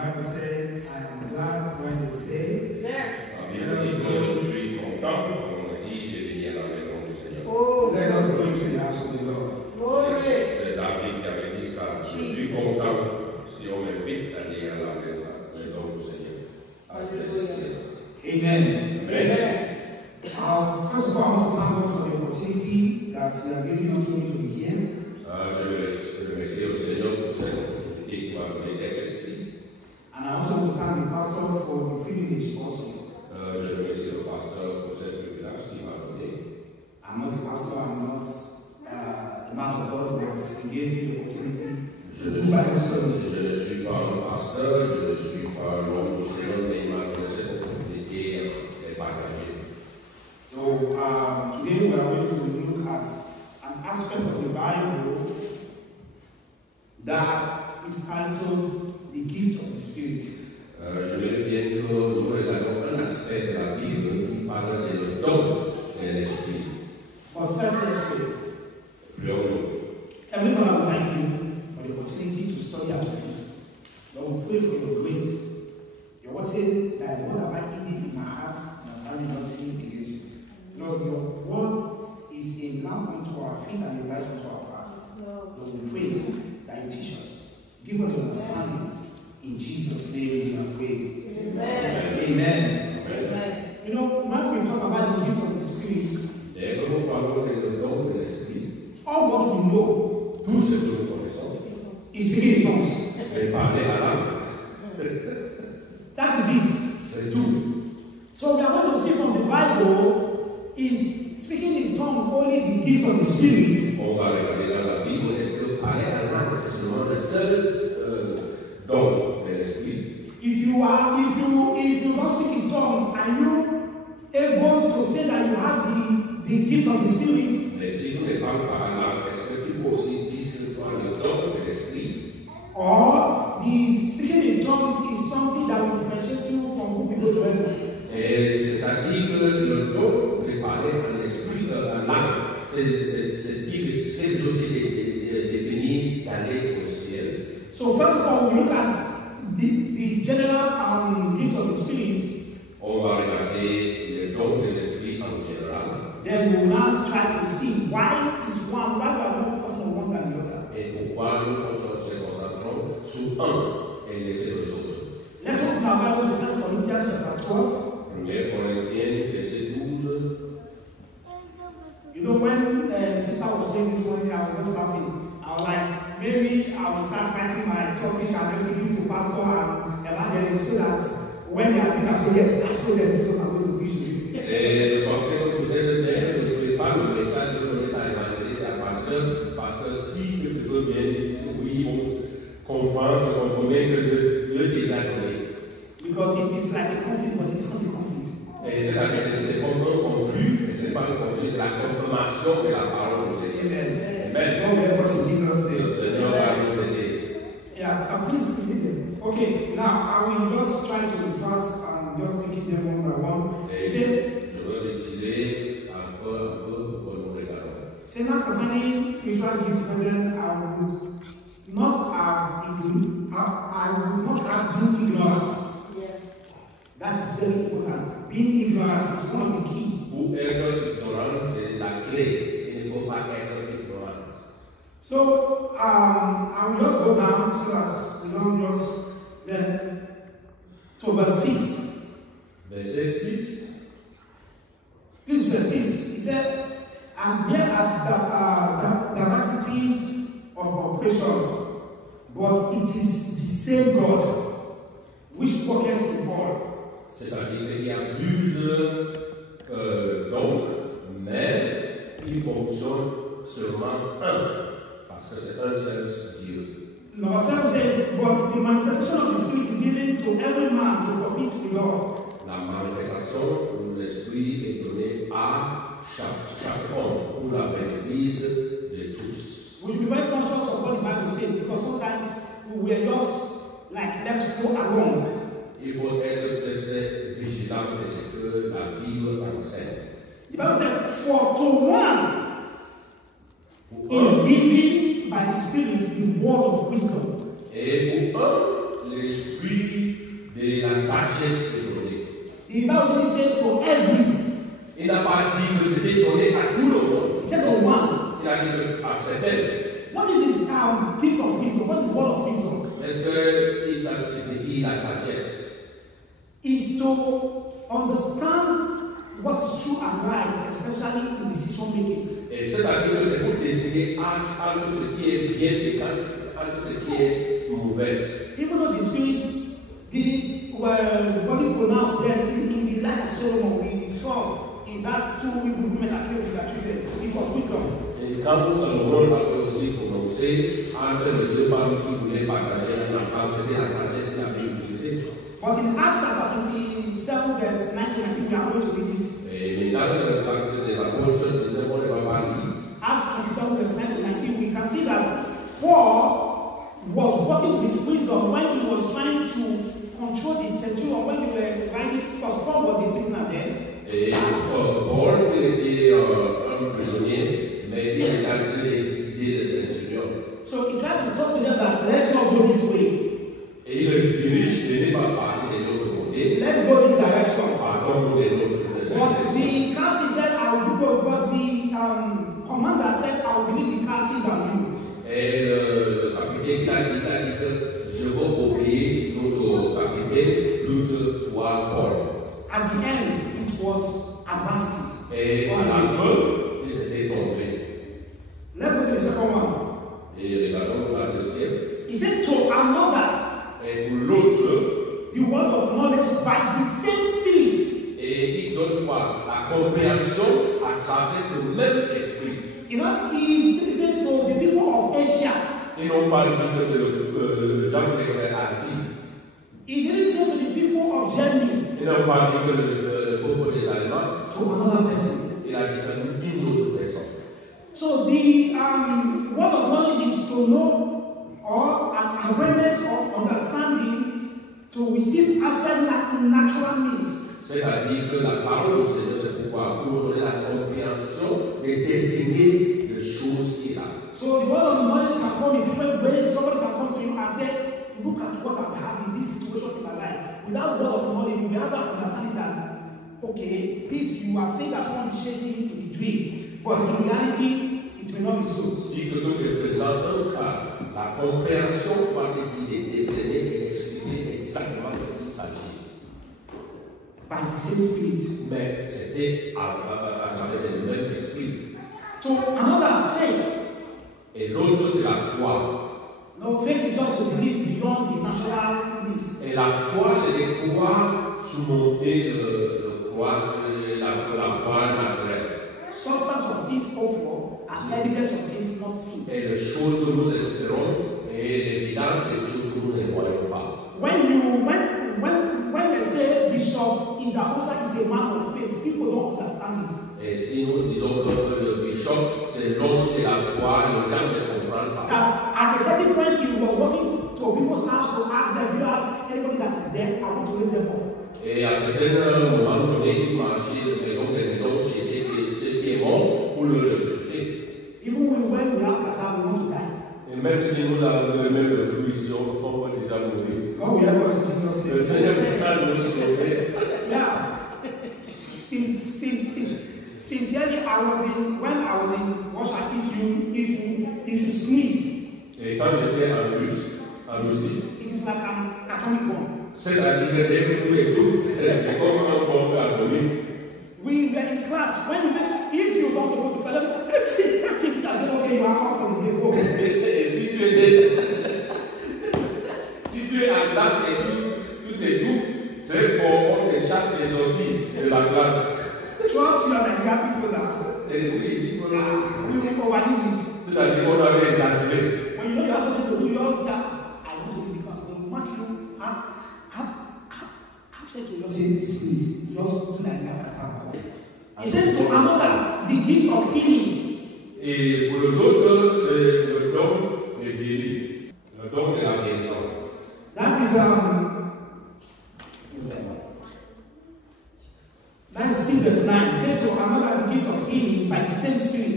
Bible says, I am glad when they say, Yes. Je suis content, comme on dit, de venir à la maison du Seigneur. Oh, let us go into the house of the Lord. glory. C'est David qui avait dit ça. Je suis content si on m'invite à aller à la maison du Seigneur. Amen. Amen. First of all, I want to thank God for the opportunity that He has given unto me to be here. Je remercie le Seigneur pour cette opportunité qui m'a donné d'être ici. And I also want to thank the pastor for the privilege also. Je remercie le pasteur pour cette privilège qu'il m'a donné. I'm not a pastor, I'm not a man of God, but He gave me the opportunity to do Bible study. Je ne suis pas un pasteur, je ne suis pas l'homme du Seigneur, mais il m'a donné cette opportunité de partager. So today we are going to look at an aspect of the Bible that is titled the gift of the Spirit. J'aimerais bien que nous regardions un aspect de la Bible qui parle de le don de l'Esprit. But first, let's pray. Prions-nous. Heavenly Father, we thank you for the opportunity to study at your feet. Lord, we pray for your grace. Your word says that what have I hidden in my heart that I may not sin against you. Lord, your word is a lamp unto our feet and a light unto our path. Lord, we pray that you teach us. Give us understanding. In Jesus' name we have prayed. Amen. Amen. Amen. You know, when we talk about the gift of the Spirit, Et quand nous parlons de le don de l'Esprit, all what we know tout ce que nous connaissons, is speaking in tongues. c'est parler à l'âme. That is it. C'est tout. So we are going to see from the Bible is speaking in tongues only the gift of the Spirit. On va regarder dans la Bible, est-ce que parler à l'âme, c'est seulement le seul don de l'Esprit? If you don't speak in tongues, are you able to say that you have the gift of the Spirit? Mais si tu ne parles pas à l'âme, est-ce que tu peux aussi dire que tu as le don de l'Esprit? Or the speaking in tongues is something that will differentiate you from who people to heaven? Et c'est-à-dire que le don de parler à l'Esprit, à l'âme, c'est quelque chose qui est défini d'aller au ciel. So first of all, we look at the general gifts of the Spirit. On va regarder le don de l'Esprit en général. Then we will now try to see why we are more focused on one than the other. Et pourquoi nous se concentrons sur un et laisser les autres. Let's open our Bible to 1 Corinthians chapter 12. 1 Corinthiens, verset 12. You know, when Sister was doing this morning, I was just laughing. I was like, maybe I will start writing my topic and everything to pastor and evangelist so that when they are doing, I say, yes, I told them this is what I'm going to preach to you. Et je pensais que peut-être je ne prépare le message de donner ça à l'évangéliste, à parce que si quelque chose vient, oui, ils vont comprendre que je l'ai déjà donné. Because it is like a conflict, but it is not a conflict. Et c'est-à-dire que c'est comme un conflit, mais ce n'est pas un conflit, c'est la confirmation de la parole du Seigneur. Amen. Amen. God help us in Jesus' Le name. Seigneur va nous aider. Yeah, please read them. Okay, now I will just try to fast and just make them one by one. Et je veux les tirer un peu pour nous regarder. Say now concerning spiritual gifts, brethren, I would not have you ignorant. Yeah. That is very important. Being ignorant is one of the key. Pour être ignorant, c'est la clé. Il ne faut pas être ignorant. So I will just go down so that we don't just then to verse 6. Verset 6. Please, verse 6. He said, and there are diversities of operation, but it is the same God which worketh in all. C'est-à-dire qu'il y a plusieurs dons, mais il fonctionne seulement un, parce que c'est un seul Dieu. Number 7 says, but the manifestation of the Spirit is given to every man to profit the Lord. La manifestation de l'Esprit est donnée à chaque homme pour le bénéfice de tous. We should be very conscious of what the Bible says, because sometimes we are just like, let's go along. Il faut être très vigilant de ce que la Bible enseigne. The Bible said, for to one is given by the Spirit the word of wisdom. Et pour un, le l'esprit de la sagesse est donné. The Bible said to every. Il n'a pas dit que c'était donné à tout le monde. He said to one. Il a dit à certains. What is this gift of wisdom? What is the word of wisdom? Est-ce que ça signifie la sagesse? Is to understand what is true and right, especially in decision making. Et c'est-à-dire que c'est pour décider entre ce qui est bien et entre ce qui est mauvais. Even though the Spirit wasn't pronounced then in the life of Solomon, we saw in that 2 women that came with their children, it was wisdom. Et quand Salomon a aussi prononcé entre les deux femmes qui voulaient partager un enfant, c'était la sagesse qu'il avait utilisée. But in Acts chapter 27, verse 19, I think we are going to read it. Et maintenant, les apôtres 19, on ne va pas lire. Acts 27, verse 19, we can see that Paul was working with wisdom when he was trying to control the centurion, when they were trying, because Paul was a prisoner then. Et Paul, il était un prisonnier, mais il a guidé le centurion. So he tried to talk to them that let's not go this way. Et il le dirige de ne pas parler de l'autre côté. Let's go this direction. Partons de l'autre côté. But the captain said, I will go, but the commander said, I will believe the captain than you. Et le capitaine a dit que je vais obéir notre capitaine plus que toi, Paul. At the end, it was adversity. Et à la fin, il s'était tombé. Let's go to the second one. Et regardons la deuxième. He said to another, Et pour l'autre, the word of knowledge by the same Spirit. Et il donne quoi? La compréhension à travers le même esprit. You know, he didn't say to the people of Asia. Ils n'ont pas dit que c'est le genre de Asie. He didn't say to the people of Germany. Ils n'ont pas dit que le peuple des Allemands. To another person. Il a dit qu'une autre personne. So the word of knowledge is to know or an awareness or understanding to receive outside natural means. C'est-à-dire que la parole du Seigneur, c'est pour donner la compréhension des destinées des choses qu'il a. So the word of knowledge can come in different ways. Somebody can come to you and say, look at what I have in this situation in my life. Without word of knowledge, you have that understanding that, okay, peace, you are saying that someone is chasing you in the dream. But in reality, it may not be so. Si quelqu'un te présente un cas, la compréhension par les destinées est d'expliquer exactement de ce qu'il s'agit. By the same Spirit. Mais c'était à travers le même esprit. So another faith. Et l'autre, c'est la foi. No, faith is just to believe beyond the natural needs. Et la foi, c'est de croire surmonter la foi naturelle. Substance of things hoped for and evidence of things not seen. Et les choses que nous espérons et l'évidence des choses que nous ne voyons pas. When they say Bishop Idahosa is a man of faith, people don't understand it. Et si nous disons que le bishop c'est l'homme de la foi, les gens ne comprennent pas. At a certain point, he was walking to people's house to ask them, do you have anybody that is there? I want to raise them up. Et à un certain moment donné, il marchait de maison en maison chez ceux qui est mort pour le ressusciter. Even when we have catarrh, we want to die. Et même si nous avons le même fruit ici, on va déjà mourir. Oh, we have also Jesus' name. Le Seigneur va nous sauver. Yeah. Sincerely, when I was in Russia, if you sneeze, Et quand j'étais en Russie, it is like an atomic bomb. C'est-à-dire que dès que tu étouffes, c'est comme un bombe atomique. We were in class. If you want to go to college, let's say, I said, okay, you are out for the day, go. Et si tu es en classe et tu t'étouffes, très fort, on te chasse les sorties de la classe. Trust you and young people now. Et oui, il faut We overuse it. c'est-à-dire qu'on avait exagéré. When you know you have something to do, you always say, I want to do it because they mark you. I'm saying to you, sneeze. You just do like that. He said to another, the gift of healing. Et pour les autres, c'est le don de guérir, le don de la guérison. That is that's still verse 9. He said to another, the gift of healing by the same Spirit.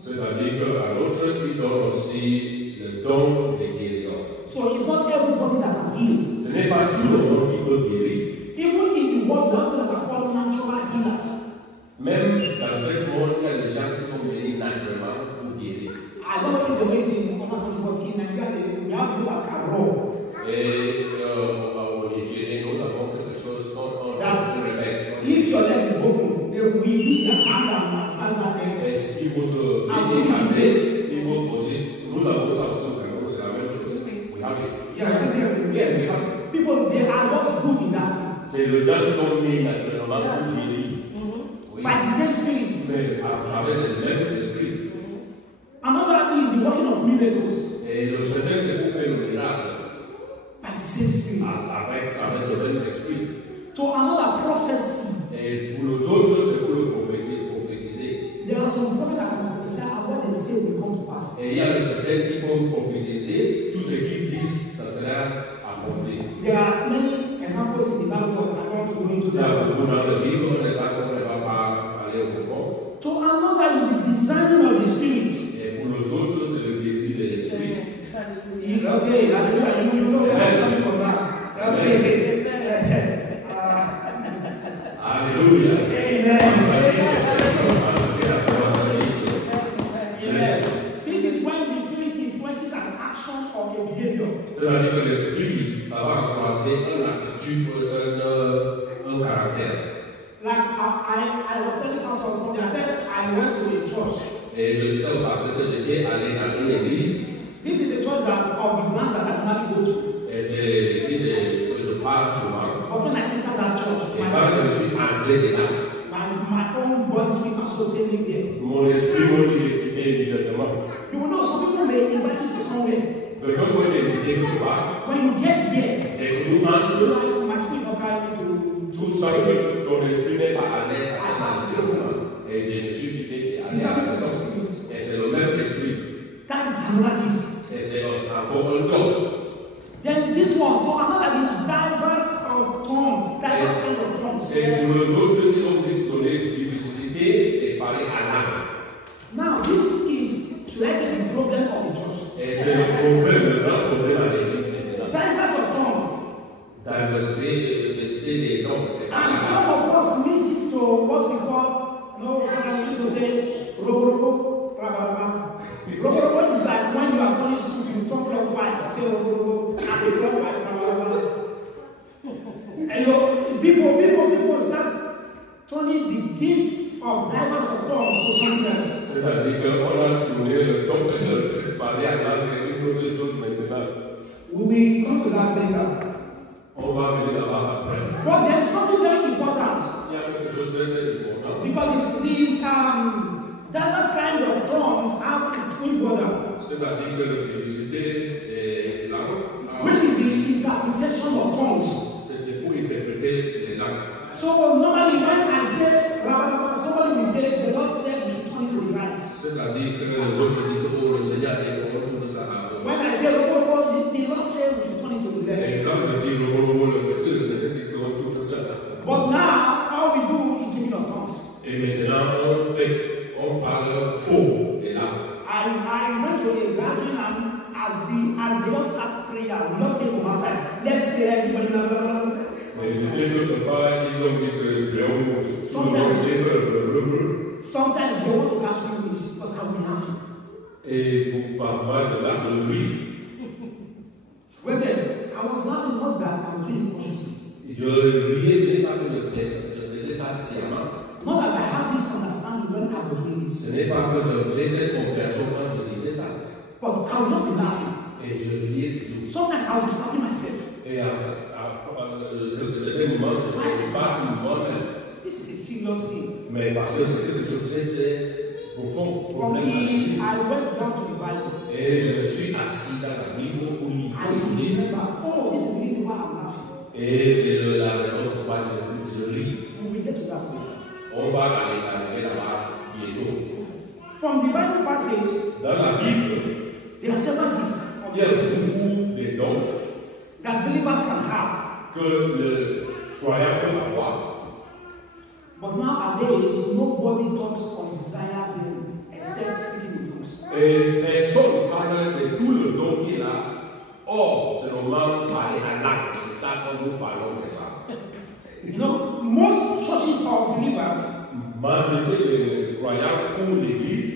C'est-à-dire qu'à l'autre, il donne aussi le don de guérison. So it's not everybody everybody that can heal. Ce n'est pas tout le monde qui peut guérir. Even in the world, there are people that are called natural healers. Même dans ce monde, il y a des gens qui sont venus naturellement pour guérir. I don't know if the way in other countries, but in Nigeria, we have people that can raw. Et au Nigeria, nous avons quelque chose qu'on révèle. If your leg is broken, they will use their hand and massage that leg. Et si votre pied est cassé, il faut poser. Nous avons ça aussi au Cameroun, c'est la même chose. We have it. Yeah, we have people, they are not good in that. C'est le gens qui sont nés naturellement pour guérir. Oui. By the same spirit. Mais avec le même esprit. Another is the working of miracles. Et le Seigneur, c'est pour faire le miracle. By the same spirit. Avec le même esprit. So another prophecy. Et pour les autres, c'est pour le prophétiser. There are some prophets that can prophesy and what they say will come to pass. Et il y a certains qui peuvent prophétiser, tout ce qu'ils disent, ça sera accompli. There are many examples in the Bible, but I want to go into Il y a that. beaucoup dans la Bible, on est d'accord, on ne va pas aller au profond. So another is the designing of the spirit. Et pour les autres, c'est le désir de l'esprit. Okay, you know where I'm coming from that. Okay. Alléluia. Amen. This is when the spirit influences an action or a behavior. C'est-à-dire que l'esprit va influencer une attitude, un caractère. Like I was telling pastor something. I said I went to a church. Et je disais au pasteur que j'étais allé dans une église. This is the church that of the branch that I normally go to. Et c'est l'église que je parle souvent. But when I enter that church, Et quand je suis entré dedans, my own body speaks associating there. mon esprit m'a dit quitter immédiatement. You will know some people may invite you to somewhere. Quelqu'un peut t'inviter quelque part. When you get there, Et que nous you entrons, like my spirit not carry me to tout ça que ton esprit n'est pas à l'aise à cet environnement. Et je me suis quitté et allé à la maison. Et c'est le même esprit. that is another gift. Et c'est encore un don. Then this one, so another is diverse of tongues, diverse kind of tongues. Et pour les autres, ils ont donné diversité et parler à l'âme. Now this is, should I say, the problem of the church. Et c'est le problème, le grand problème à l'église. Diverse of tongues. Diversité des dons. And some of us miss it to what we call, we used to say, robo, rababa. Robo is like when you are turning soup, you talk clockwise, say robo, and the clockwise, rababa. And people start turning the gift of diverse of tongues to something else. C'est-à-dire qu'on a tourné le don de parler à l'âme et une autre chose maintenant. We will come to that later. On va venir là-bas après. But there's something very important. Il y a quelque chose de très important. Because these diverse kind of tongues have a twin brother, C'est-à-dire que la diversité des langues, which is the interpretation of tongues. c'est pour interpréter les langues. So normally when I say rabba, somebody will say the Lord said you should turn it to the right. C'est-à-dire que les autres disent que le Seigneur est bon, tout ça à gauche. When I say robo, the Lord said we should turn it to the Et left. quand je dis le Seigneur dit qu'on tout ça. But now all we do is speaking of tongues. Et maintenant, on parle faux des langues. I went to a gathering and as they just start prayer, we just came from outside. Let's pray everybody. Blah, blah, blah, blah. Mais quelque part, ils ont dit que le Sometimes they want to catch me because I'll be laughing. Et pour parfois, je lâche le riz. Well then, I was laughing not that I was doing it consciously. Je riais, ce n'est pas que je faisais ça sciemment. Not that I have this understanding when I was doing it. Ce n'est pas que je faisais cette compréhension quand je disais ça. But I will not be laughing. Et je riais toujours. Sometimes I will be slapping myself. Et à certains moments, je ne pas tout moi-même. This is a serious thing. Mais parce que c'est quelque chose de très profond. Until I went down to the Bible. Et je me suis assis dans la Bible pour y I remember, oh, this is the reason why I'm laughing. Et c'est la raison pourquoi je ris. We will get to that later. On va arriver là-bas bientôt. From the Bible passage, Dans la Bible, there are several gifts il y a beaucoup de dons that believers can have. que le croyant peut avoir. But nowadays, nobody talks or desire them except speaking in tongues. Et personne ne parle de tout le don qu'il a, Or, c'est normal parler en langue. C'est ça quand nous parlons de ça. You know, most churches or believers Majorité des croyants ou l'Église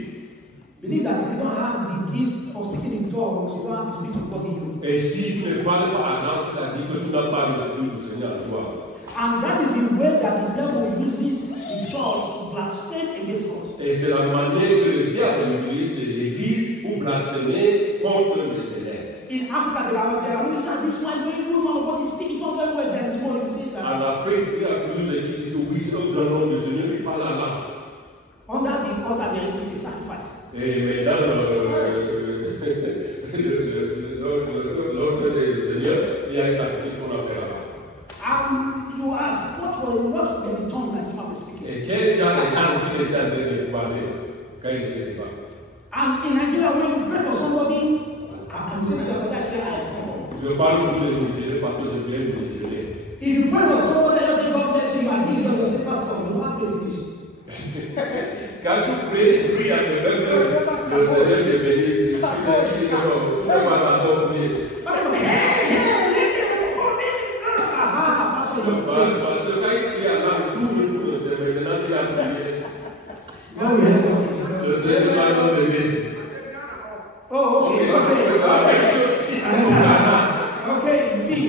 believe that if you don't have the gift of speaking in tongues, you don't have the spirit of God in you. et si tu ne parles pas en langue, c'est-à-dire que tu n'as pas l'esprit du Seigneur en toi. And that is the way that the devil uses the church to blaspheme against God. Et c'est la manière que le diable utilise l'Église pour blasphémer contre le ténèbres. In Africa, there are really this why you know what is speaking tongues very well. Then tomorrow you say that. En Afrique, il y a plusieurs qui disent que oui, c'est un grand nombre de Seigneur qui parle en langue. Under the altar, there is a sacrifice. Et maintenant, l'ordre des Seigneurs, il y a un sacrifice qu'on a fait là-bas. You ask, what were the tongues that Islam was speaking? Et quel genre de langue qu'il était en train de parler quand il était là? In Nigeria, when you pray for somebody, I'm saying that I say I pray for. Je parle toujours de Nigériens parce que je viens de Nigériens. If you pray for somebody, let's say God bless you, and he does say, Pastor, you don't have to do this. Quand tu pries à quelqu'un, le Seigneur te bénisse. Tu sais, tu ne vas pas d'accord prier. Parce que quand il prie à langue, tout le monde, c'est maintenant qu'il a prié. Le Seigneur va nous aider. Oh, okay. Okay, you see.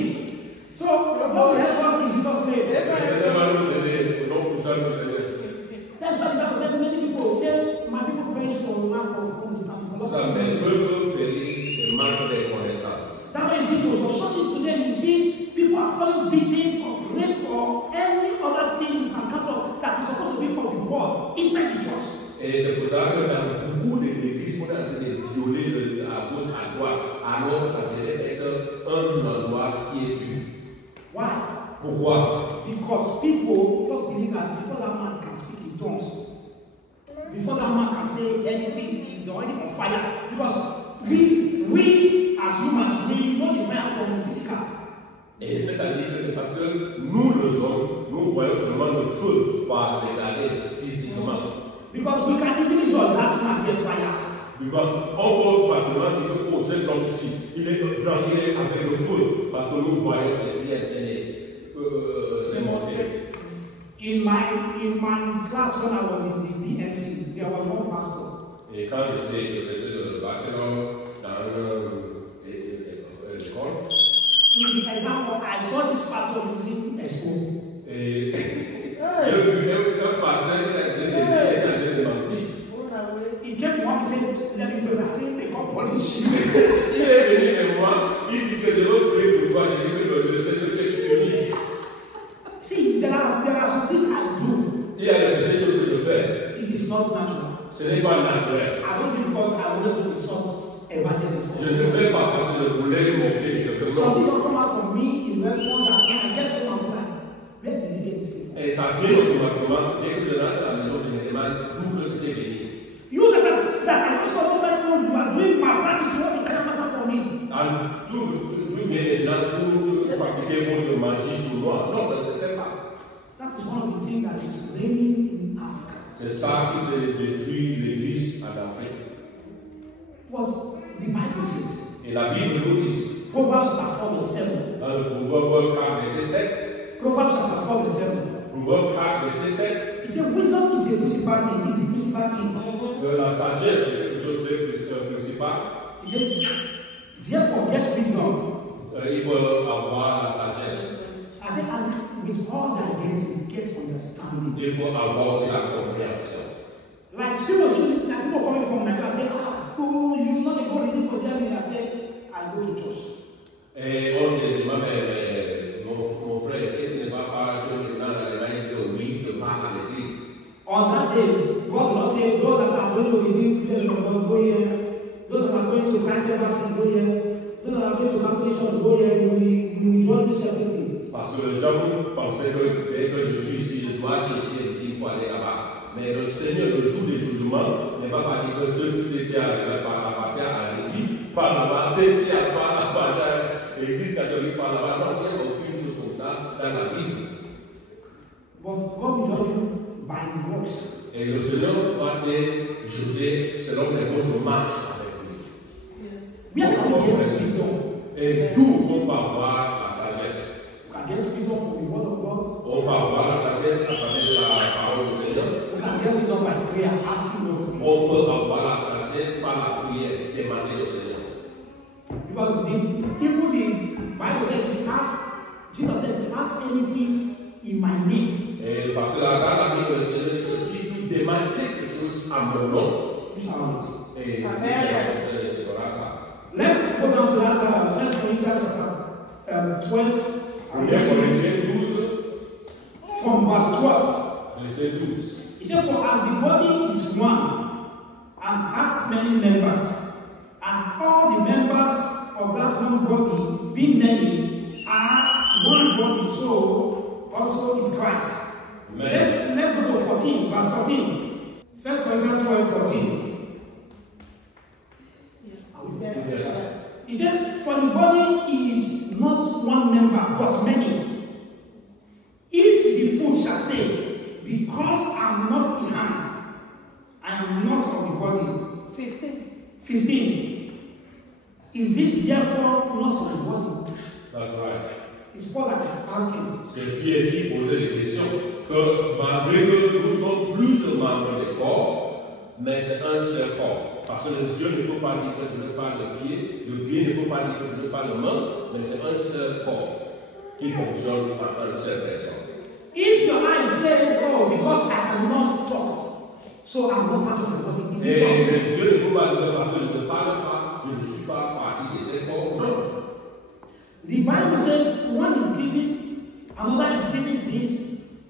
So, what will help us in Jesus' name? Le Seigneur va nous aider. Donc, pour ça, nous Seigneur. That's why the Bible said many people say, my people perish for lack of understanding. Ça, mais peuple périt et manque de connaissances. That's why you see those churches today, you see people are falling victims of rape or any other thing you can count on that is supposed to be of the world inside the church. Et c'est pour ça que dans beaucoup d'églises, on est en train de violer à gauche, à droite, alors que ça devrait être un endroit qui est pur. Why? Pourquoi? Because people just believe that before that man can speak in tongues, before that man can say anything, he's already on fire. Because we as humans, we know the fire from physical. Et c'est-à-dire que c'est parce que nous, les hommes, nous voyons seulement le feu par regarder physiquement. Because we can easily judge that man get fire. Because on peut facilement dire que oh, cet homme-ci, il est branché avec le feu, parce que nous voyons ce qui est c'est montré. In my class when I was in the BNC, there was one pastor. Et quand je faisais le bachelor dans l'école, in the example, I saw this pastor using a spoon. Et un pasteur était en train de mentir. He came to me and said, let me pray. I said, may God punish you. Il est venu vers moi, il dit que je veux prier pour toi. Je dis que le Seigneur te punit. See, there are some things I do. Il y a des choses que je fais. It is not natural. Ce n'est pas naturel. I don't do it because I wanted to insult evangelism. Je ne fais pas parce que je voulais moquer quelqu'un. Something don't come out from me in response that when I get to my time, where did you get this thing? Et ça vient automatiquement. Dès que je rentre à la maison, je me demande d'où que c'était venu. You that I just saw nobody know you are doing my practice, you want to tell matter for me. Tout vient maintenant pour pratiquer votre magie sur moi. Non, ça ne se fait pas. That is one of the things that is reigning in Africa. C'est ça qui s'est détruit l'Église en Afrique. What the Bible says. Et la Bible nous dit, Proverbs chapter 4 verse 7. dans le Proverbe 4, verset 7, Proverbs chapter 4 verse 7. Proverbe 4, verset 7, He said, wisdom is a principal thing. Is the principal thing. que la sagesse est quelque chose de principal. He said, therefore get wisdom. Il faut avoir la sagesse. I said, and with all that get understanding. Il faut avoir aussi la compréhension. Like people coming from Nigeria say, oh, you know the God reading for them. I say, I go to church. Et on me demande, mais mon frère, qu'est-ce qui ne va pas? Je dans l'évangile, oui, je pars à l'église. On that day, God will say, those that are going to redeem the Lord, go here. Those that are going to Christ Service, go here. Those that are going to Catholic Church, go here. We join this everything. Parce que les gens pensaient que dès que je suis ici, je dois chercher le pays pour aller là-bas. Mais le Seigneur, le jour du jugement, ne va pas dire que ceux qui étaient appartiennent à l'église, par là-bas, ceux qui appartiennent à l'église catholique, par là-bas. Non, il n'y a aucune chose comme ça dans la Bible. But God will judge you by the works. Et le Seigneur va te juger selon les bonnes marches avec lui. Where can we get this wisdom? Et Et d'où on va voir la sagesse? We can get wisdom from the word of God. On va voir la sagesse à travers la parole du Seigneur. We can get wisdom by prayer, asking God for On peut avoir la sagesse par la prière, demander au Seigneur. Because even the Bible said, Jesus said, ask anything in my name. Et parce que dans la Bible, le Seigneur dit, tu demandes quelque chose à mon nom. You shall receive. Et le Seigneur recevra ça. Let's go down to that 1 Corinthians 12. 1 Corinthiens 12. From verse 12. Verset 12. He said, for as the body is one and hath many members, and all the members of that one body, being many, are one body, so also is Christ. Let's go to 14, verse 14. 1 Corinthians 12:14. Yes. He said, for the body is not one member, but many. If the foot shall say, because I am not the hand, I am not of the body. 15. Is it therefore not of the body? That's right. It's Paul that is asking. C'est Pierre qui posait des questions. Que malgré que nous sommes plusieurs membres du corps, mais c'est un seul corps. Parce que les yeux ne peuvent pas dire que je n'ai pas le pied ne peut pas dire que je n'ai pas le main, mais c'est un seul corps qui fonctionne par une seule personne. If your eye says, oh, because I cannot talk, so I'm not part of the body, is it Et possible? les yeux ne peuvent pas dire parce que je ne parle pas, je ne suis pas partie de ce corps, non. The Bible says one is giving, another is giving this,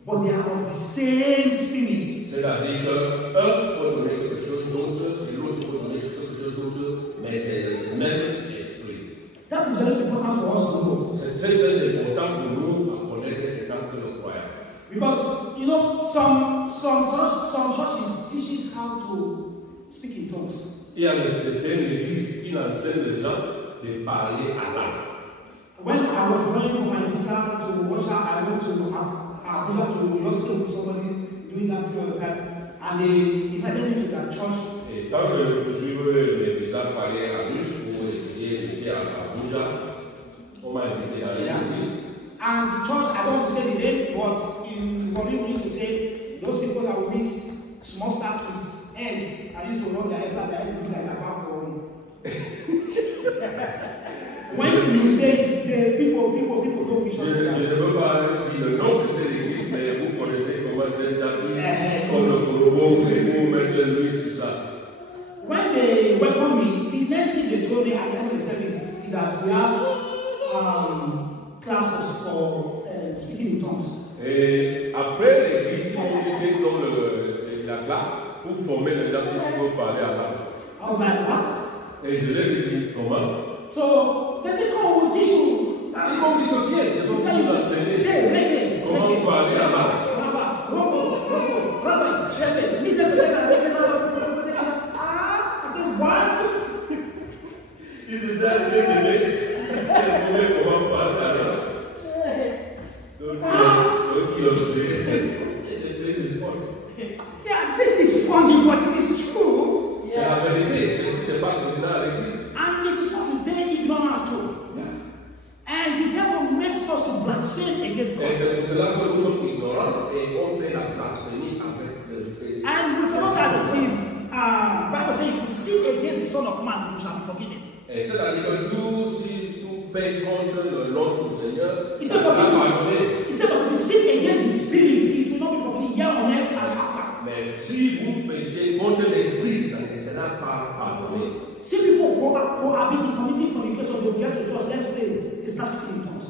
but they are of the same spirit. C'est-à-dire qu'un peut donner quelque chose d'autre et l'autre peut donner quelque chose d'autre, mais c'est le même esprit. That is very important for us to know. C'est très important pour nous à connaître étant que nous croyons. Because, you know, some churches teaches how to speak in tongues. Il y a certaines églises qui enseignent les gens de parler à l'âme. When I was going for my visa to Russia, I went to Abuja to rescue somebody doing that period of time, and they invited me to their church. Et quand je poursuivais mes visas pour aller à Russe pour étudier à Abuja, on m'a invité dans l'église. And the church, I don't want to say the name, but in Korea we used to say those people that will mix small stuff with egg, I used to run their extra diet to be like a pastor. When you say it, the people don't wish Je ne veux pas dire le nom de cette église, mais vous connaissez comment c'est appelé, comme le Korobo, et vous mettez lui sur ça. When they welcome me, the next thing they told me at the end of the service is that we have classes for speaking in tongues. Et après l'église, ils ont la classe pour former les gens qui peuvent parler à l'âme. I was like, what? Et je leur ai dit comment. So, then they come with tissue. Ils m'ont dit que viens, je vais vous entraîner. Comment parler à l'âme. I said, what? Ils étaient entraînés. Comment parler à l'âme. Donc, ils ont fait. Yeah, this is funny, but it is true. C'est la vérité, c'est pas ce qu'on a à l'église. And it is what they ignorance too. And the devil makes us to blaspheme against Et God. c'est pour cela que nous sommes ignorants et on fait la blasphémie avec le And we forgot that the Bible says, if you sin against the Son of Man, you shall be forgiven. Et c'est-à-dire que si tu pèses contre le nom du Seigneur, He ça said, sera pardonné. but if you sin against the Spirit, it will not be forgiven here on earth and after. Mais si vous péchez contre l'esprit, ça ne sera pas pardonné. See people cohabiting, committing fornication, they get to church, let's pray, they start speaking in tongues.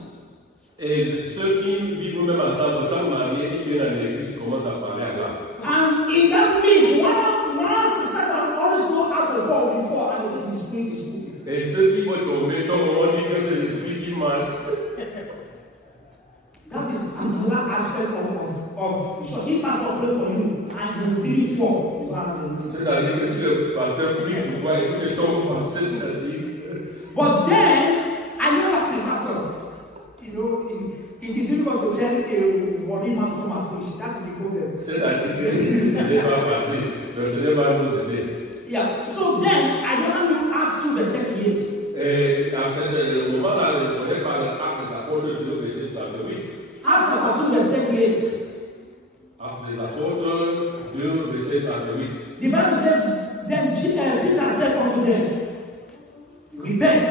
Et ceux qui vivent même ensemble, sans marier, qui viennent à l'église, commencent à parler à l'âme. And in that means, one sister can always go out before and they think the Spirit is moving. Et ceux qui vont tomber, on dit que c'est l'esprit qui marche. That is another aspect of the church. If pastor pray for you and you believe for, you are the minister. C'est-à-dire que si le pasteur prie pour toi et tous les tombes, c'est-à-dire. But then, I never asked the pastor. You know, it is difficult to tell a worry man to come and preach. That's the problem. C'est-à-dire que ce n'est pas facile. Le Seigneur va nous aider. Yeah. So then, I never knew Acts 2 verse 38. Et à ce moment-là, on est par l'Acte des Apôtres 2, verset 38. Acts chapter 2, verse 38. Acte des Apôtres 2, verset 38. The Bible said, then Peter said unto them, repent,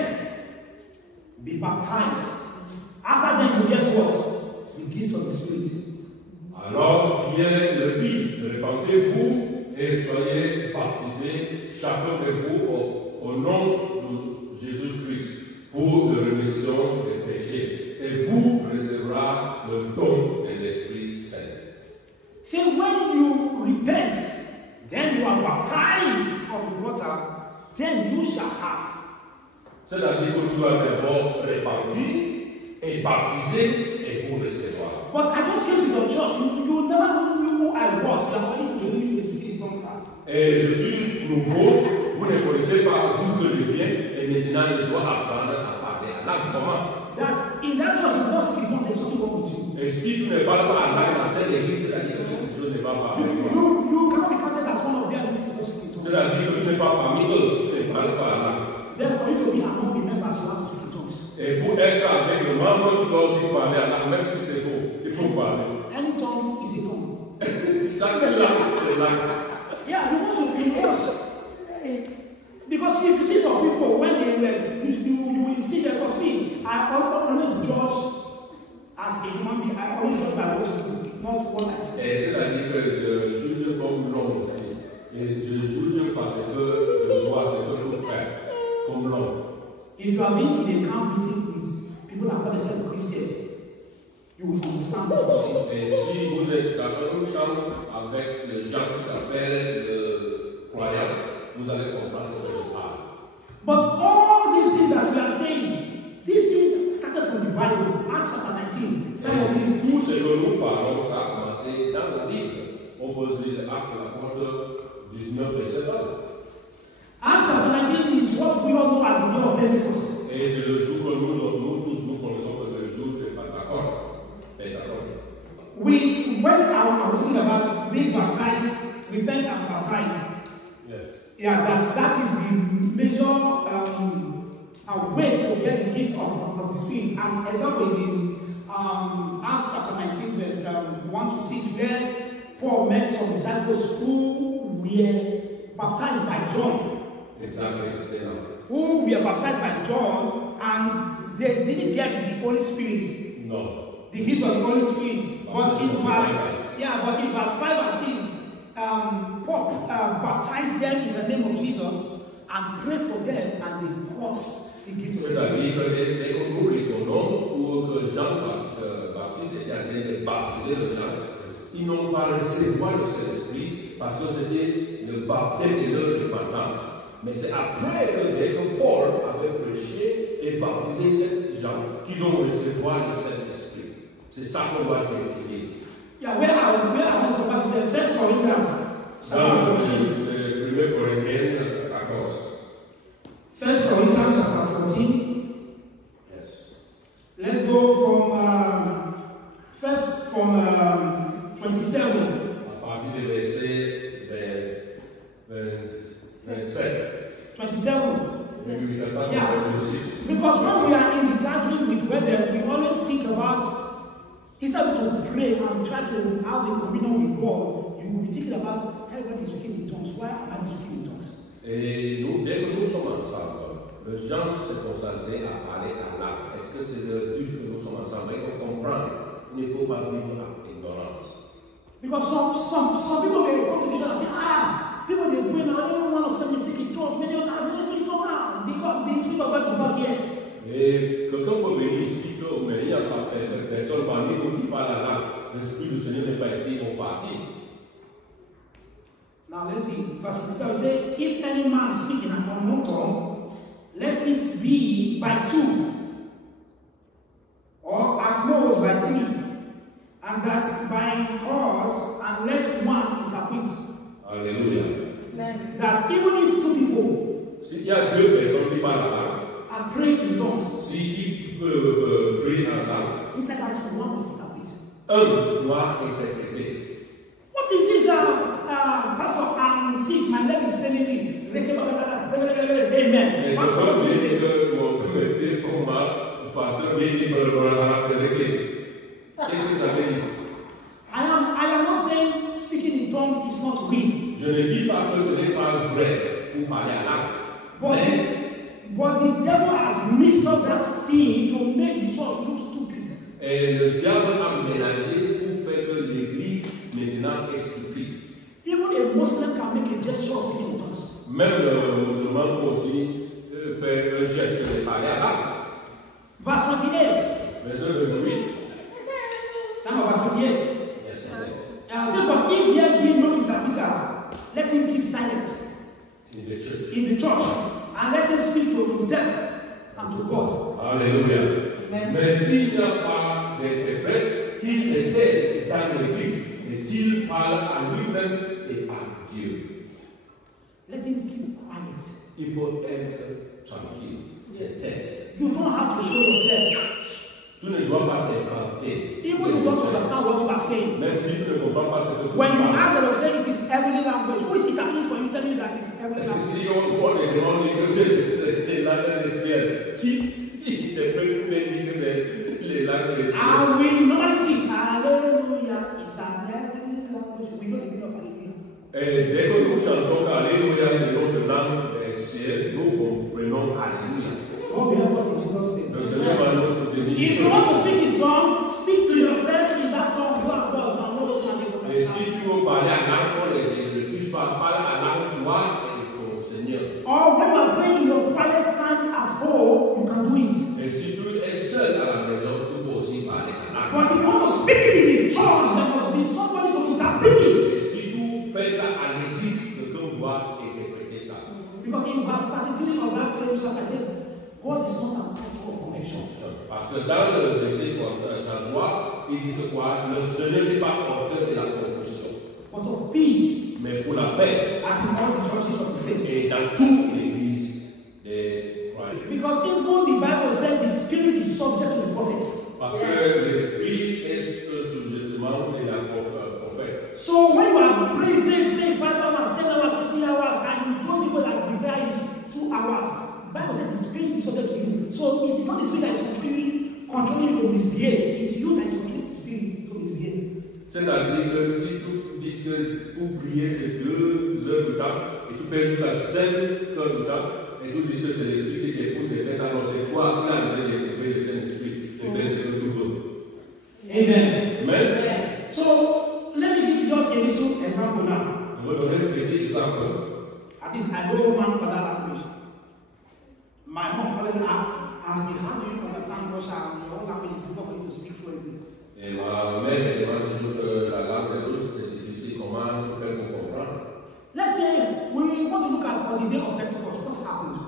be baptized. After then you get what? The gift of the Spirit. Alors Pierre leur dit, repentez-vous et soyez baptisés, chacun de vous, au nom de Jésus-Christ, pour la rémission des péchés. Et vous recevrez le don de l'Esprit Saint. So when you repent, then you are baptized of the water, then you shall have. C'est-à-dire que tu dois d'abord repentir et baptiser et vous recevoir. But I just came to the church. You never knew who I was. You are only doing it to be in class. Et je suis nouveau, vous ne connaissez pas d'où que je viens, et maintenant je dois apprendre à parler en langue. Comment? That in that church, you must be done. There's something wrong with you. Et si tu ne parles pas en langue dans cette église, c'est-à-dire que quelque chose ne va pas avec toi. You cannot be counted as one of them if you don't speak in tongues. C'est-à-dire que tu n'es pas parmi eux si tu ne parles pas en langue. Then for you to be among the members, you have to speak in tongues. Et pour être avec le membre, tu dois aussi parler en langue, même si c'est faux. Il faut parler. Any tongue is a tongue. Chaque langue, c'est langue. Yeah, you want to be close. Because if you see some people, when they were, you will see them. Because me, I always judge as a human being. I always judge by what you do, not what I say. Et c'est-à-dire que je juge comme l'homme aussi. Et je juge parce que je vois ce que je fais comme l'homme. If you have been in a camp meeting with people that call themselves Christians, you will understand what I'm saying. Et si vous êtes dans une chambre avec les gens qui s'appellent les croyants, vous allez comprendre ce que je parle. But all these things that we are saying, these things started from the Bible, Acts chapter 19. Some of these. Tout ce que nous parlons, ça a commencé dans la Bible. On peut lire Actes de l'apôtre 19, verset 1. Acts chapter 19 is what we all know as the day of Pentecost. Et c'est le jour que nous tous nous connaissons comme le jour de Pentecôte. When I was talking about being baptized, repent and baptized. Yes. Yeah, that is the major way to get the gift of the Spirit. And example is in Acts chapter 19, verse 1 to 6, where Paul met some disciples who were baptized by John. Exactly. Who were baptized by John, and they didn't get the Holy Spirit. No. The gift of the Holy Spirit. But in verse 5 and 6, Paul baptized them in the name of Jesus and prayed for them, and they got the gift of the Spirit. C'est-à-dire que nous reconnaissons où Jean Baptiste était en train de baptiser les gens. Ils n'ont pas recevoir le Saint-Esprit parce que c'était le baptême de leur repentance. Mais c'est après que Paul avait prêché et baptisé ces gens qu'ils ont recevoir le Saint-Esprit. C'est ça qu'on doit expliquer. Yeah, where I want to talk about is 1 Corinthians. C'est 1 Corinthiens 14. 1 Corinthians chapter 14. Yes. Let's go from 27. À partir du verset 27. 27. Maybe we can start Yeah. from 26. Because when we are in the gathering with brethren, we always think about, instead to pray and try to have a communion with God, you will be thinking about everybody is speaking in tongues. Why am I speaking in tongues? Et nous, dès que nous sommes ensemble, les gens se concentrent à parler en langue. Est-ce que c'est le but que nous sommes ensemble? Il faut comprendre. Il ne faut pas vivre en ignorance. Because some people may come to the church and say, people they pray now, they don't want to speak in tongues. Many of them they speak in tongues because the Spirit of God is not here. Et quelqu'un peut venir ici, mais il n'y a pas personne parmi nous qui parle en langue. L'Esprit du Seigneur n'est pas ici, on partit. Now let's see. Verse 27 says, if any man speak in an unknown tongue, let it be by two, or at most by three, and that by cause, and let one interpret. Alléluia. That even if two people S'il y a deux personnes qui parlent en langue, are praying in tongues, s'ils peuvent prier en langue, inside that one must interpret. un doit interpréter. What is this, Pastor? I'm sick, my leg is paining me. Amen. Et je peux dire que me pieds font mal, le pasteur vient dire qu'est-ce que ça veut dire? I am not saying speaking in tongues is not real. Je ne dis pas que ce n'est pas vrai ou parler à l'âme. But the devil has mixed up that thing to make the church look stupid. Et le diable a mélangé pour faire que l'église maintenant est stupide. Even a Muslim can make a gesture of speaking in tongues. Même le musulman peut aussi faire un geste de parler à l'âme. Verse 28. Verset 28. Some of verse 28. Yes, yes. But if there be no interpreter, let him keep silent In the church. in the church and let him speak to himself and to God. Alléluia. Amen. Mais s'il n'y a pas d'interprète, qu'il se taise dans l'église et qu'il parle à lui-même et à Dieu. Let him keep quiet. Il faut être tranquille. Taise. You don't have to show yourself. Tu ne dois pas t'inventer. Even if you don't understand what you are saying. Même si tu ne comprends pas ce que tu When you parles. ask them, say it is heavenly language. Who is interpreting for you, telling you that it's heavenly language? Si on les demande que c'est les langues des ciels, qui interprète pour dire que c'est les langues des ciels? And we normally see, hallelujah, it's a heavenly language. We know the meaning of hallelujah. Et dès que nous chantons Alléluia, c'est notre langue des ciels, nous comprenons Alléluia. God will help us in Jesus' name. Le Seigneur va nous soutenir. If you want to speak in tongues, speak to yourself in that tongue. You are God. You are not Et si tu veux parler à langue, ne touche pas, parle à langue toi et ton Seigneur. Or when you are praying in your quiet time at home, you can do it. Et si tu es seul à la maison, tu peux aussi parler à langue. But if you want to speak it in the church, there must be somebody to interpret it. Et si tu fais ça à l'église, quelqu'un doit interpréter ça. Because in verse 33 of that same chapter, I said, God is not an author of confusion. Parce que dans le verset 33, il dit que quoi? Le Seigneur n'est pas auteur de la confusion, But of peace, mais pour la paix. as in all the churches of the saints. Et dans toute l'église des croyants. Because even the Bible said the spirit is subject to the prophet. Parce que l'esprit est sous-jugement de la prophète. So when you are praying 5 hours, 10 hours, 20 hours, and you told people that the prayer is 2 hours, the Bible said the spirit is subject to you. So it's not the spirit that is controlling you to misbehave. It's you that is controlling the spirit to misbehave. C'est-à-dire que si tu dis que pour prier c'est 2 heures de temps, et tu fais jusqu'à 5 heures de temps, et tu dis que c'est l'esprit qui t'épouse et fait ça, non, c'est toi qui as besoin d'éprouver le Saint-Esprit et faire ce que tu veux. Amen. Amen. So let me give just a little example now. Je vais donner un petit exemple. At least I know one other language. My mom always asked me, how do you understand Russia? Your own language is difficult for you to speak fluently. Et ma mère me demande toujours que la langue russe est difficile, comment tu fais pour comprendre? Let's say we want to look at on the day of Pentecost, what happened?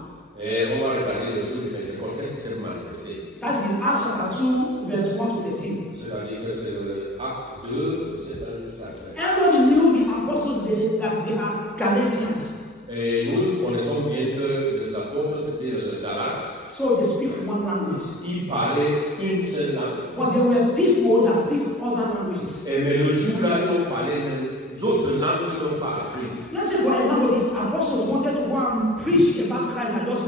Et on va regarder le jour du Pentecôte, qu'est-ce qui s'est manifesté? That is in Acts chapter 2, verse 1 to 13. C'est-à-dire que c'est l'acte 2, c'est un juste acte. Everybody knew the apostles that they are Galatians. Et nous connaissons bien que les apôtres étaient des Galates. So they speak one language. Ils parlaient une seule langue. But there were people that speak other languages. Et mais le jour-là, ils ont parlé des autres langues qu'ils n'ont pas appris. Let's say, for example, the apostles wanted to go and preach about Christ and just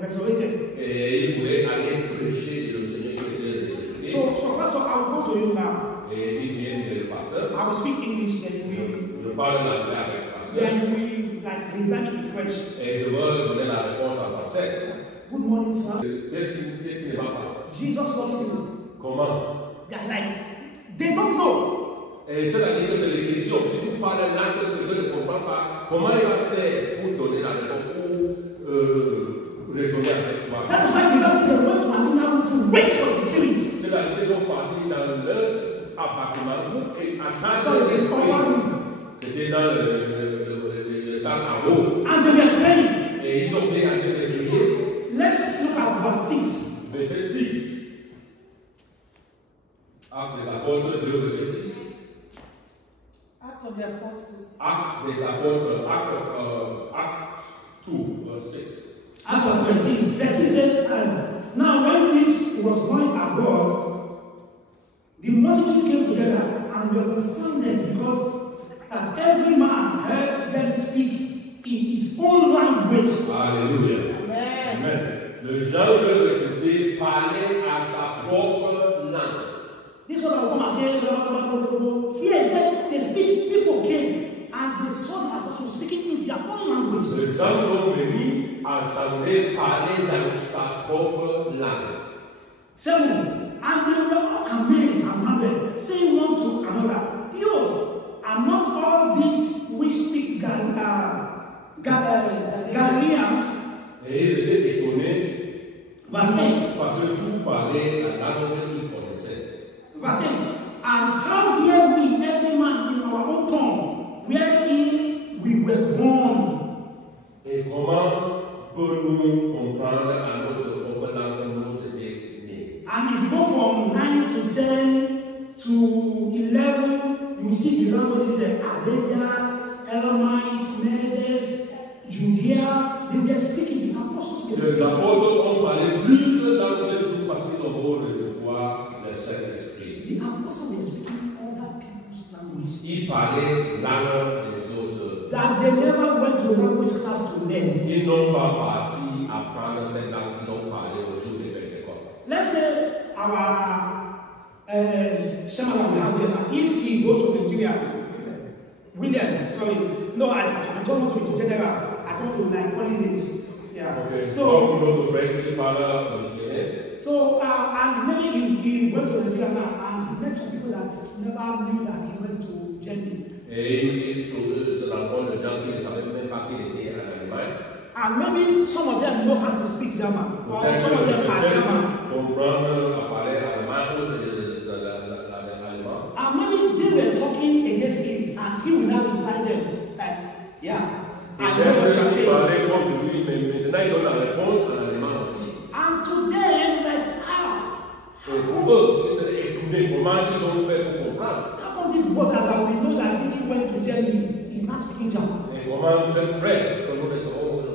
resurrected. Et ils voulaient aller prêcher le Seigneur qui faisait ressuscité. So Pastor, I will go to you now. Et ils viennent vers le pasteur. I will speak English, then Je parle l'anglais avec le pasteur. we learn in French. Et je veux donner la réponse en français. Good morning, sir. Qu'est-ce qui ne va pas? Jesus loves you. Comment? They're like, they don't know. Et c'est-à-dire que c'est les questions. Si tu parles une langue que tu ne comprends pas, comment il va faire pour donner la réponse, pour raisonner avec toi? That is why the Bible says they went to an inner room to wait for the Spirit. C'est-à-dire qu'ils ont parti dans leur appartement pour attendre So it's l'esprit. common. C'était dans le salle à eau. And they were praying. Et ils ont été en train de prier. Let's look at verse 6. Verset 6. Actes des apôtres 2, verset 6. Acts of the Apostles. Actes des apôtres, Acts 2, verse 6. As of verse 6, verse 6 said, now when this was going abroad, the multitude came together and were confounded because that every man heard them speak in his own language. Alléluia. Amen. Amen. Le genre que je écoutais parlait à sa propre langue. This one will come and say, here he said, they speak, people came, and they saw the apostles speaking in their own language. Le genre sont venus entendait parler dans sa propre langue. 7, and they were all amazed and marveled, saying one to another, Behold, are not all these which speak Galileans? Et ils étaient étonnés Verse 8. parce que tout parlait la langue qu'ils connaissaient. Verse 8. And how hear we every man in our own tongue, wherein we were born? Et comment peut-nous comprendre à notre propre langue que nous étions nés? And if you go from 9 to 10 to 11, you see the languages like Arabia, Elamites, Medes, Judea. They were speaking, the apostles were Les speaking. apôtres ont parlé plus dans ces jours parce qu'ils ont beau recevoir le Saint-Esprit. The apostles were speaking other people's language. Ils parlaient langue des autres. That they never went to language class to learn. Ils n'ont pas parti apprendre cette langue qu'ils ont parlé au jour de Pentecôte. Let's say our Shemala, if he goes to Nigeria, William, sorry, no, I don't want to be general. I don't want to like calling names. Yeah. Okay. So, notre frère qui parle de so and maybe he went to Nigeria now and he met some people that never knew that he went to Germany. Et il se rencontre des gens qui ne savaient même pas qu'il était en Allemagne. And maybe some of them know how to speak German, or some of them are German. Comprendre à parler allemand ou allemand. And maybe they were talking against him, and he will not reply them. Like, yeah. I know what you're saying. Parlait contre lui, mais maintenant il donne la réponse en allemand aussi. And to them, like, how? Et pour eux, ils s'étaient étonnés comment ils ont fait pour comprendre. How come this brother that we know that he went to Germany is not speaking German? Et comment ce frère, que nous ne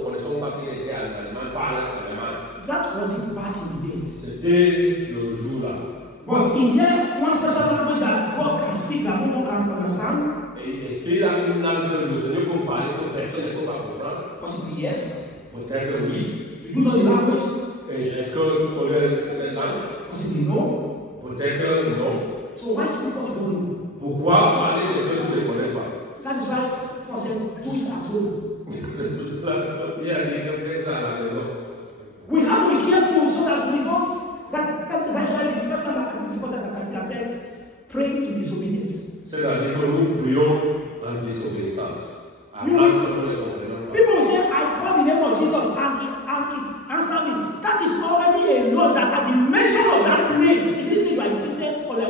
connaissons pas qu'il était en allemand, parle allemand. That was it back in the days. C'était le jour-là. But is there one special language that God can speak that no one can understand? Et est-ce qu'il y a une langue que le Seigneur peut parler que personne ne peut pas comprendre? Possibly yes. Peut-être oui. Do you know the language? Et est-ce que tu connais cette langue? Possibly no. Peut-être non. So why speak what you don't know? Pourquoi parler ce que tu ne connais pas? That is why God said, do it at home. C'est la première année que fait ça à la maison. We have to be careful so that we don't. That's why the first time I this person that I said, pray in disobedience. C'est-à-dire que nous prions en désobéissance. People will say, I call the name of Jesus and it answers me. That is already a law that at the mention of that name, it is by Christian or the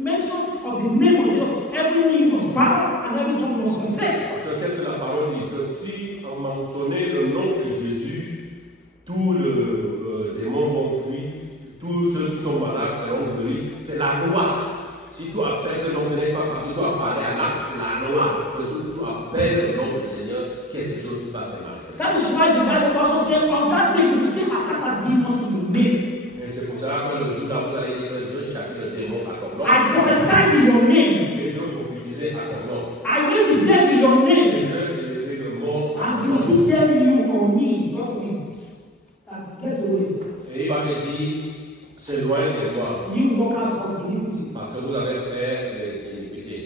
mention of the name of Jesus, every knee must bow and every tongue must confess. Qu'est-ce que la parole dit? Que si on mentionnait le nom de Jésus, tous les démons vont fuir, tous ceux qui sont malades seront guéris. C'est la loi. Si tu appelles ce nom, ce n'est pas parce que tu as parlé à l'âme, c'est la loi. Que si tu appelles le nom du Seigneur, quelque chose va se manifester. That is why the Bible also says, on that day, you say, I cast out demons in your name. Et c'est pour cela que le jour là, vous allez dire que je chasse le démon à ton nom. I prophesy in your name. Et je prophétisais à ton nom. I raise the dead in your name. Et je leverai le mort. And he will still tell you or me, not me, that get away. Et il va te dire, s'éloigne de moi. You workers of iniquity. Parce que vous avez fait l'iniquité.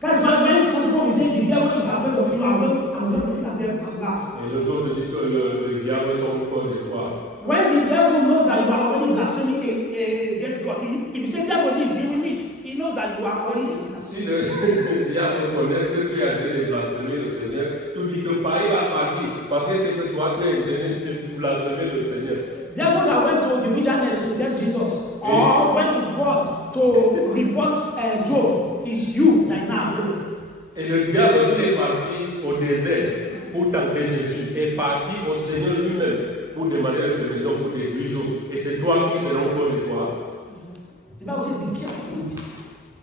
That's why when some people say the devil is afraid of you, I'm not looking at them and laugh. Et les autres disent que le diable sont peur de toi. When the devil knows that you are already blaspheming against God, if you say devil leave, he will leave. He knows that you are already a sinner. Si le diable connaît ce que tu as dit de blasphémer le Seigneur, tu dis que pas il va partir. Parce que c'est que toi tu as intérêt de blasphémer le Seigneur. Devil that went to the wilderness to tell Jesus, or went to God to report Job, is you that is now available. Et le diable qui est parti au désert pour tenter Jésus est parti au Seigneur lui-même pour demander la permission pour détruire Job. Et c'est toi qui seras encore de toi. The Bible says, be careful.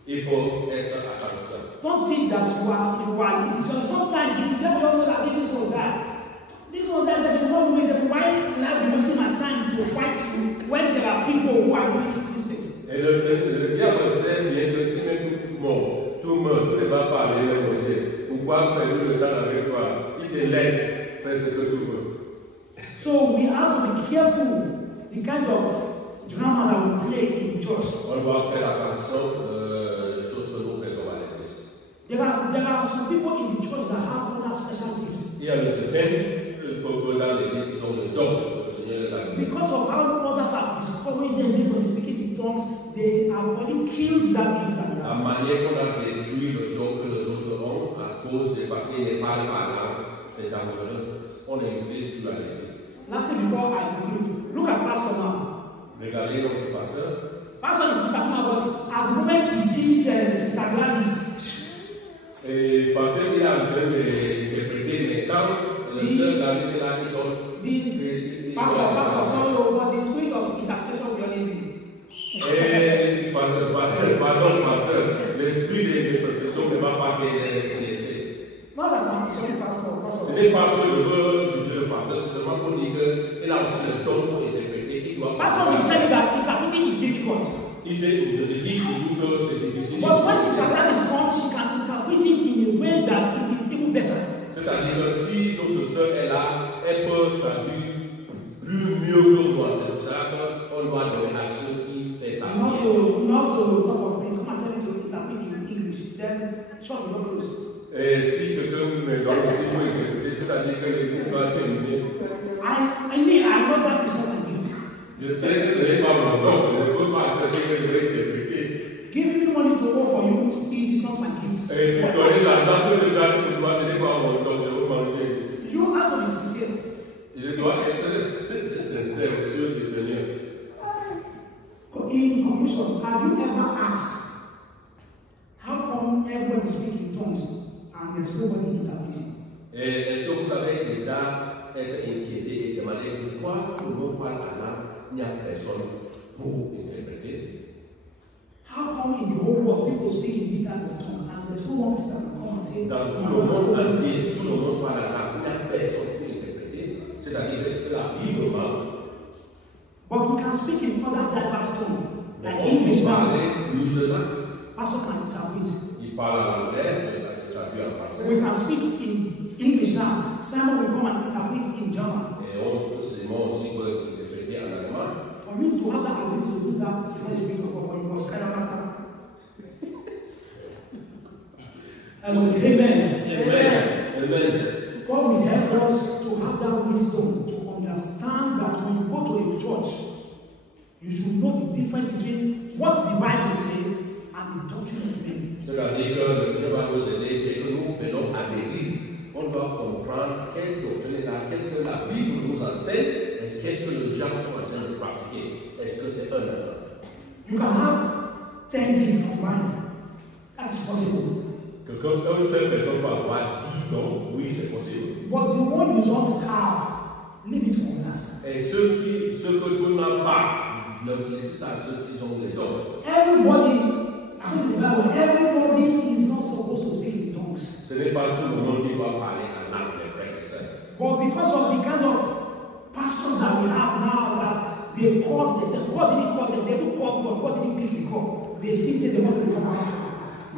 Il faut être attention. Don't think that you are so sometimes the devil don't know that this or that. This one that said, why will I be wasting my time to fight you when there are people who are going through these things? Et le diable sait bien que si même tout meurt, tu ne vas pas aller négocier. Pourquoi perdre le temps avec toi? Il te laisse faire ce que tu veux. So we have to be careful the kind of drama that we play in the church. On doit faire attention aux choses que nous faisons à l'église. There are some people in the church that have other special gifts. Il y a certains peuples dans l'église qui ont le don que le Seigneur les a donnés. Because of how others have discouraged them based on speaking in tongues, they have already killed that gift that they La have. manière qu'on a détruit le don que les autres ont à cause de parce qu'ils ne parlent pas langue, c'est dangereux. On n'utilise plus à l'église. Lastly, before I conclude, look at Pastor now. Regardez notre pasteur. Pastor is talking about at the moment he sees Sister Gladys. Et parce qu'il est en train d'interpréter les temps, le seul Gladys est là qui donne. Pastor, sorry, but the spirit of interpretation we are living. Et pardon, pasteur, l'esprit d'interprétation ne va pas te laisser. Not that I'm sorry, Pastor. Ce n'est pas que je veux juger le pasteur, c'est seulement pour dire qu'il a aussi le don pour interpréter. Il doit Pastor will tell you that interpreting is difficult. Il te dit toujours que c'est difficile. But when Sister Gladys comes, she can interpret it in a way that it is even better. C'est-à-dire que si notre sœur est là, elle peut traduire plus mieux que moi. C'est pour ça qu'on doit donner à ceux qui font ça. Not to talk of me, come and tell me to interpret in English. Then, church will not close. Et si quelqu'un me donne aussi pour interpréter, c'est-à-dire que l'église va terminer. I know that is not my gift. Je sais que ce n'est pas mon don, je ne peux pas accepter que je vais interpréter. Giving me money to work for you, it is not my gift. Et puis donner l'argent que je gagne pour toi, ce n'est pas mon don, je veux manger. You have to be sincere. Je dois être sincère au Dieu du Seigneur. In conclusion, have you ever asked, how come everyone is speaking in tongues and there's nobody interpreting? Est-ce que vous avez déjà été inquiété et demandé pourquoi tout le monde parle la langue, il n'y a personne pour interpréter? How come in the whole world people speak in this type of tongue and there's no one that can come and say, Dans tout le monde entier, tout le monde parle la langue, il n'y a personne pour interpréter. C'est-à-dire que c'est là librement. but we can speak in other diverse tongues, like English now. Pastor can interpret. Il parle l'anglais, il traduit en français. We can speak in English now. Simon will come and interpret in German. Et Simon aussi peut interpréter en allemand. For me to have that ability to do that, the Holy Spirit of God, you must kind of matter. Amen. Amen. God will help us to have that wisdom to understand that when you go to a church, you should know the difference between what the Bible says and the doctrine of men. C'est-à-dire que le Seigneur va nous aider et que nous venons à l'église. On doit comprendre quelle doctrine là, qu'est-ce que la Bible nous enseigne et qu'est-ce que les gens sont en train de pratiquer. Est-ce que c'est un erreur? You can have 10 gifts combined. That is possible. Que comme une seule personne peut avoir 10 dons, oui, c'est possible. But the one you don't have, leave it for others. Et ceux que tu n'as pas, laisse ça à ceux qui ont les dons. Everybody, according to the Bible, everybody is not supposed to speak in tongues. Ce n'est pas tout le monde qui va parler en langue, mes frères et sœurs. But because of the kind of pastors that we have now, that they cause, they say, God didn't call them, they don't call God, God didn't pick the call. They still say they want to become pastors.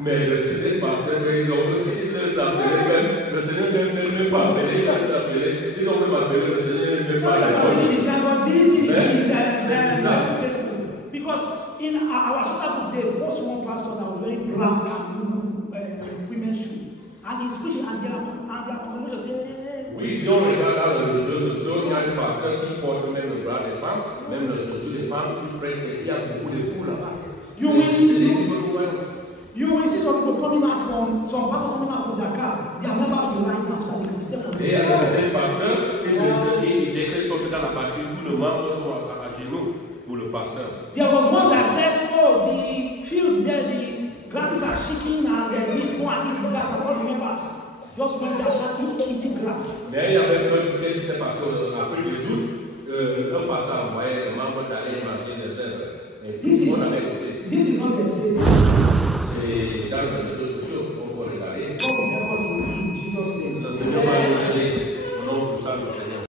Mais le Seigneur pasteur, ils ont aussi les appelés, même le Seigneur ne même pas appelé, ils ont même appelé le Seigneur ne même pas appelé. Because in our social group, there was one pastor that was wearing brown and blue women's shoes. And he's preaching, and their congregation say, Oui, si on regarde dans les réseaux sociaux, il y a un pasteur qui porte même le bras des femmes, même les chaussures des femmes, qui prêche, il y a beaucoup de fous là-bas. You will see some people coming out from their car. Their members will line up so they can step on Et alors, c'est un pasteur, et dès qu'ils sont dans la partie, tout le monde sont à genoux pour le pasteur. There was one that said, oh, the field there, the grasses are shaking and this one and this grass, and all the members just went there starting eating grass. Mais il y avait un truc qui s'est passé après le jour, un pasteur envoyait les membres d'aller manger des herbes. Et This on avait écouté. is not the same. C'est dans les réseaux sociaux, on peut regarder.